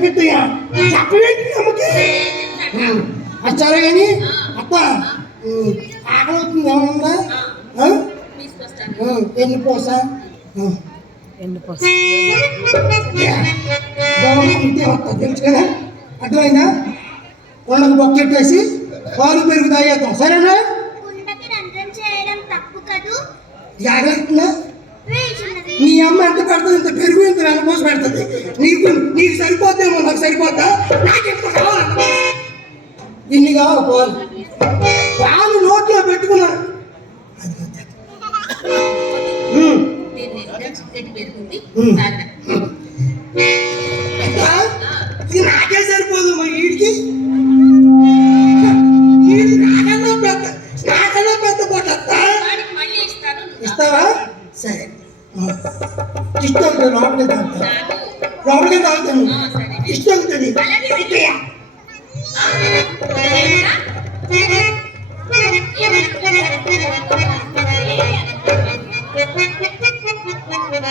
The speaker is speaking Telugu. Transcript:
గిట్టయ్యా చెప్పవేంటి అమ్మకి సరే కానీ అప్ప ఆకలి అవుతుంది ఏమన్నా ఎన్ని పోస ఇంతే వస్తా తెలుసు కదా అర్థమైందా కొండకు బొక్కెట్టేసి పాలు పెరుగు తాగేద్దాం సరేనా జాగ్రత్త నీ అమ్మ ఎంత పెడుతుంది ఇంత పెరుగు ఇంత నెల పోసి పెడుతుంది నీకు సరిపోద్దేమో నాకు సరిపోద్దా నాకెప్పుడు కావాలి ఇన్ని కావాలి పాలు పాలు నోట్లో పెట్టుకున్నాను ఇది నాకే సరిపోదు మరి వీడికి నాకన్నా పెద్ద పొట్టా ఇస్తావా సరే ఇష్టం లోపలికి తాగుతాను ఇష్టం ఉంటుంది